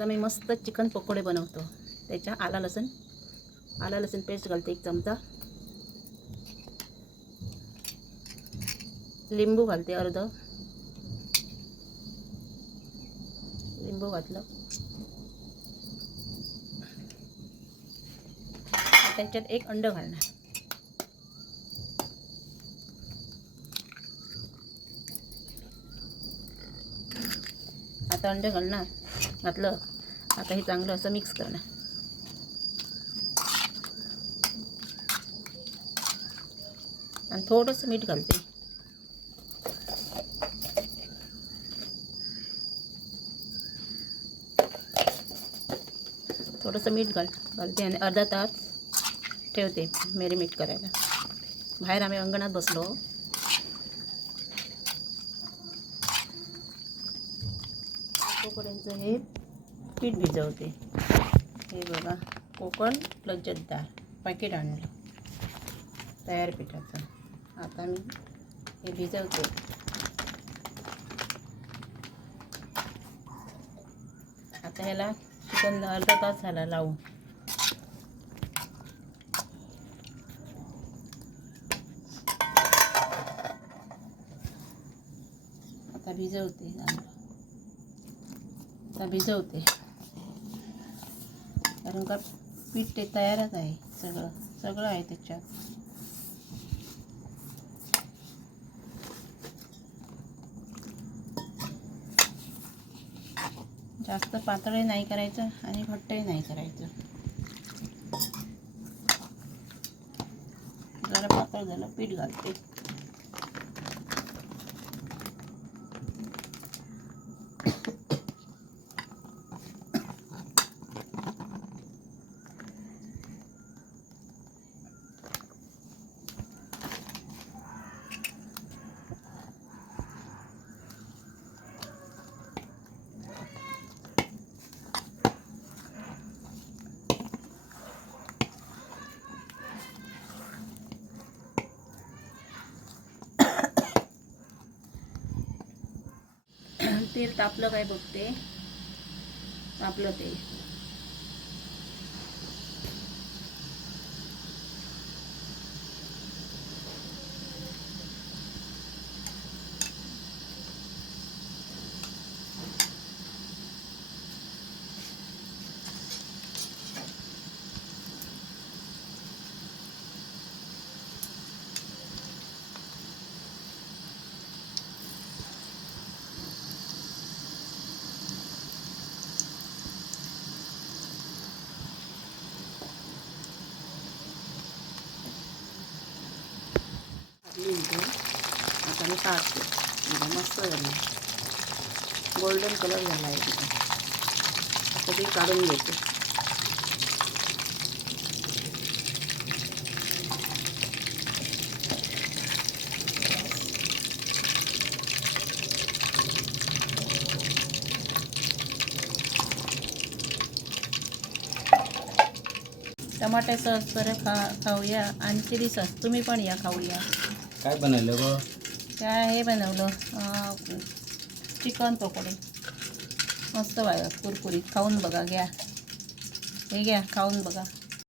आता मी मस्त चिकन पकोडे बनवतो. त्याच्या आला लसूण. आला लसूण पेस्ट घालते एक चमचा. लिंबू घालते अर्ध. लिंबू घातलं. त्याच्यात एक अंड घालणार. आता अंडे घालणार घातलं आता हे चांगलं असं मिक्स करणार. आणि थोडंसं मीठ घालते. थोडंसं मीठ घाल घालते आणि अर्धा तास ठेवते मॅरिनेट करायला. बाहेर आम्ही अंगणात बसलो. कोकड्यांचं हे पीठ भिजवते. हे बघा कोकण लज्जतदार पॅकेट आणलं. तयार पिठाचं. आता मी हे भिजवते. आता ह्याला चिकन अर्धा तास झाला लावून. आता भिजवते आता भिजवते. कारण का पीठ ते तयारच आहे सगळं सगळं आहे त्याच्यात. जास्त पातळही नाही करायचं आणि घट्टही नाही करायचं. जरा पातळ झालं पीठ घालते. तेल तापलं काय बघते? तापलं ते. टाकली इथे आता मी काढते बघा मस्त झालं. गोल्डन कलर झाला आहे तिथे आता ते काढून घेते. टमाटे सॉस तर खा खाऊया. आणि चिली सॉस तुम्ही पण या खाऊया. काय बनवलं ग? काय हे बनवलं? चिकन पकोडे. मस्त बाय कुरकुरीत. खाऊन बघा घ्या. हे घ्या खाऊन बघा.